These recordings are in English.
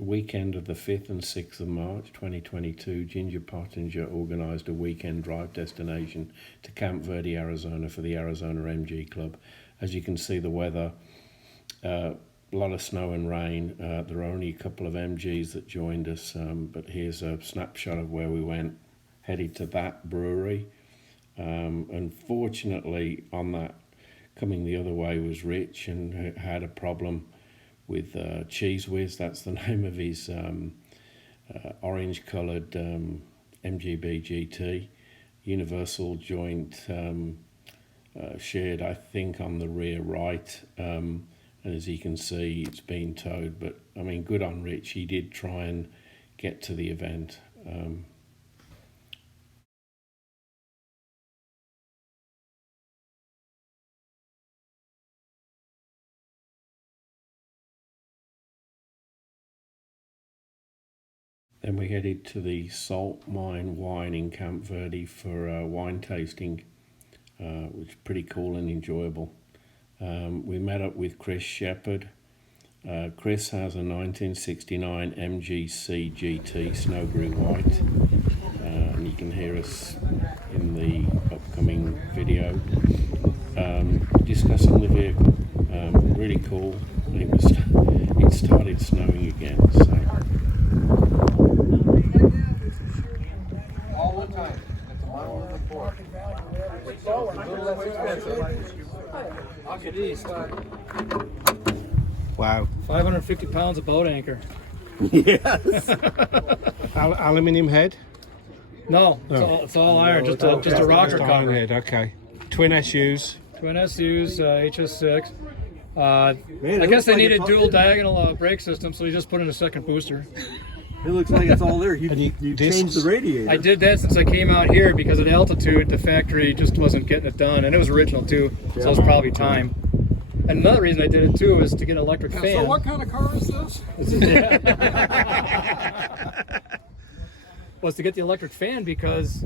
weekend of the 5th and 6th of March 2022, Ginger Pottinger organised a weekend drive destination to Campe Verde, Arizona for the Arizona MG Club. As you can see, the weather, a lot of snow and rain. There are only a couple of MGs that joined us, but here's a snapshot of where we went, headed to that brewery. Unfortunately, on that, coming the other way was Rich, and had a problem with Cheese Whiz. That's the name of his orange coloured MGB GT. Universal joint shared, I think, on the rear right. And as you can see, it's been towed. But, I mean, good on Rich. He did try and get to the event. Then we headed to the Salt Mine Wine in Campe Verde for wine tasting, which was pretty cool and enjoyable. We met up with Chris Shepherd. Chris has a 1969 MGC GT Snow Brew White, and you can hear us in the upcoming video discussing the vehicle. Really cool. It started snowing again, so. All one time. It's a mile and a four. It's a little less expensive. Pocket East. Wow. 550 pounds of boat anchor. Yes. Aluminium head? No, it's all iron, just a rocker cover. Head, okay. Twin SUs. Twin SUs, HS6. I guess they needed dual diagonal brake system, so you just put in a second booster. It looks like it's all there. You changed the radiator. I did that since I came out here because at altitude the factory just wasn't getting it done, and it was original too, so it was probably time. And another reason I did it too is to get an electric fan. So what kind of car is this? Was to get the electric fan because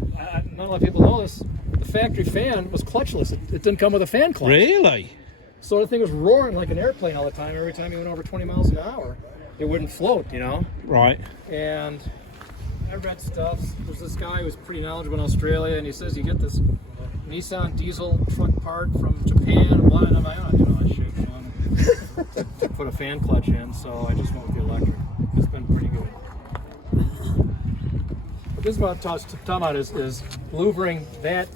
not a lot of people know this. The factory fan was clutchless. It didn't come with a fan clutch. Really? So the thing was roaring like an airplane all the time. Every time you went over 20 miles an hour, it wouldn't float, you know? Right. And I read stuff. There's this guy who was pretty knowledgeable in Australia, and he says you get this Nissan diesel truck part from Japan. And blah, and I'm like, oh, you know, I should to put a fan clutch in, so I just went with the electric. It's been pretty good. But this is what I'm talking about is louvering that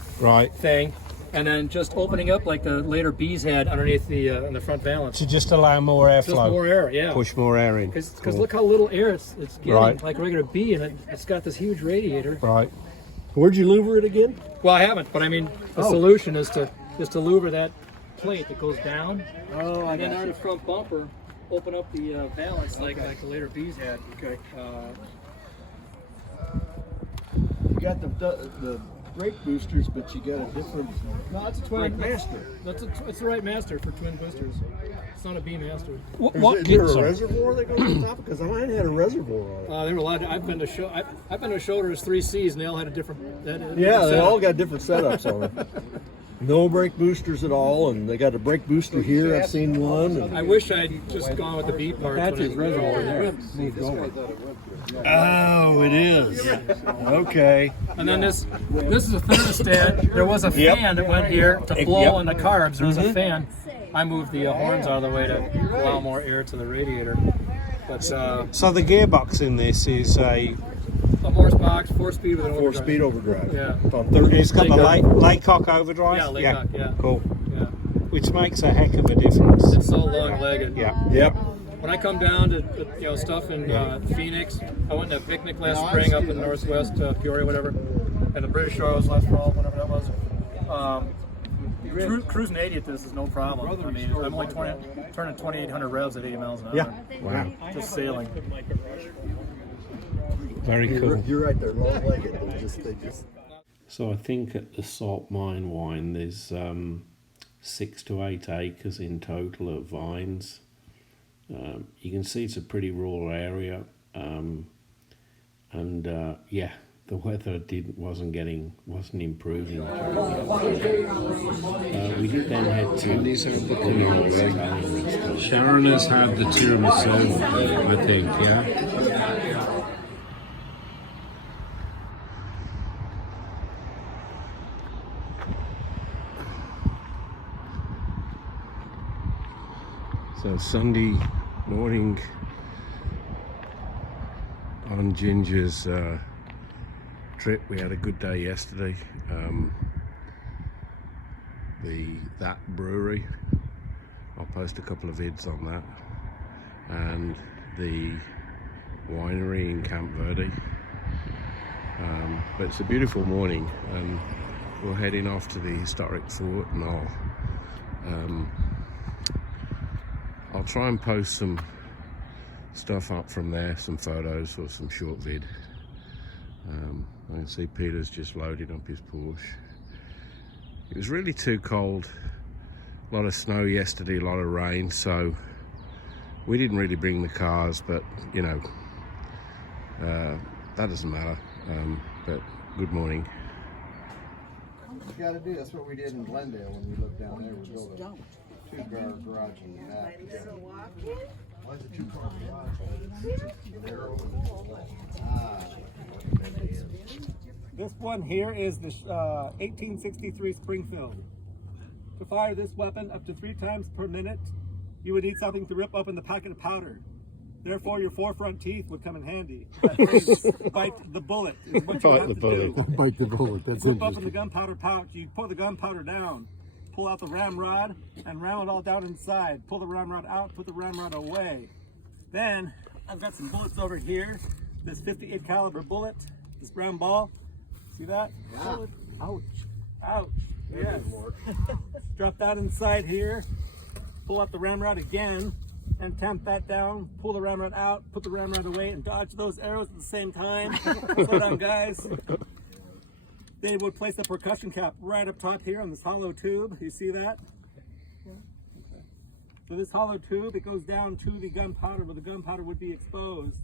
thing, and then just opening up like the later B's had underneath the in the front valance. To just allow more airflow. Just more air, yeah. Push more air in. Because look how little air it's getting, like a regular B, and it's got this huge radiator. Right. Where'd you louver it again? Well, I haven't, but I mean, the solution is to louver that plate that goes down, and then on the front bumper, open up the valance like the later B's had. Okay. You got the brake boosters, but you got a different. No, that's a brake master. It's the right master for twin boosters. It's not a B master. Is there a reservoir that goes on top? Because mine had a reservoir on it. There were a lot. I've been to show there's 3 C's, and they all had a different. They all got different setups on it. No brake boosters at all, and they got a brake booster here. I've seen one. And I wish I'd just gone with the B part. that's his reservoir there. Oh, it is. Okay. And then this is a thermostat. There was a fan that went here to blow on the carbs. There was a fan. I moved the horns out of the way to allow more air to the radiator. But so the gearbox in this is a horse box, 4-speed with an overdrive. 4-speed overdrive. Yeah. It's got the Laycock overdrive. Yeah, Laycock. Yeah. Cool. Yeah. Which makes a heck of a difference. It's so long-legged. Yeah. Yep. When I come down to stuff in Phoenix, I went to a picnic last spring up in northwest Peoria, whatever, and the British Shore was last fall, whatever that was. Cruising 80 at this is no problem. I mean, I'm only turning 2,800 revs at 80 miles an hour. Yeah. Wow. Just sailing. Very cool. You're right there, long-legged. They just. So I think at the Salt Mine Wine, there's 6 to 8 acres in total of vines. You can see it's a pretty rural area, and yeah, the weather wasn't improving. We did then head to Sharon has had the tiramisu, I think, yeah? So Sunday morning on Ginger's trip. We had a good day yesterday. That brewery, I'll post a couple of vids on that, and the winery in Campe Verde. But it's a beautiful morning, and we're heading off to the historic fort, and I'll try and post some stuff up from there, some photos or some short vid. I can see Peter's just loading up his Porsche. It was really too cold, a lot of snow yesterday, a lot of rain, so we didn't really bring the cars, but you know, that doesn't matter. But good morning. You gotta do, that's what we did in Glendale when we lived down there. We built a two-car garage in the back. Why is it two-car garage? This one here is the 1863 Springfield. To fire this weapon up to 3 times per minute, you would need something to rip open the packet of powder. Therefore, your 4 front teeth would come in handy. That means bite the bullet is what you have to do. Bite the bullet. That's Rip open the interesting. gunpowder pouch. You pull the gunpowder down, pull out the ramrod, and ram it all down inside. Pull the ramrod out, put the ramrod away. Then I've got some bullets over here. This 58 caliber bullet, this round ball. See that? Yeah. Ouch. Ouch. Yes. Drop that inside here. Pull out the ramrod again and tamp that down. Pull the ramrod out, put the ramrod away, and dodge those arrows at the same time. Slow down, guys. They would place the percussion cap right up top here on this hollow tube. You see that? Okay. So this hollow tube, it goes down to the gunpowder where the gunpowder would be exposed.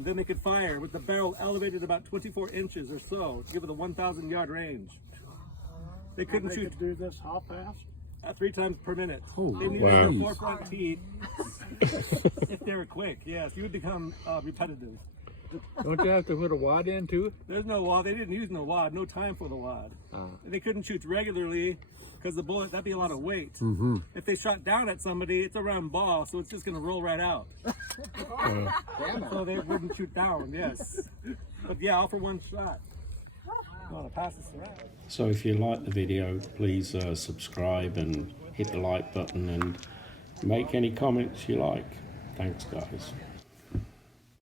Then they could fire with the barrel elevated about 24 inches or so to give it a 1,000 yard range. They couldn't shoot. do this how fast? 3 times per minute. They needed wow. their 4 front teeth. If they were quick, yes, you would become repetitive. Don't you have to put a wad in too? There's no wad. They didn't use no wad. No time for the wad. They couldn't shoot regularly because the bullet, that'd be a lot of weight. If they shot down at somebody, it's a round ball, so it's just going to roll right out. So they wouldn't shoot down, yes. But yeah, all for one shot. You want to pass this around? So if you like the video, please subscribe and hit the like button and make any comments you like. Thanks, guys.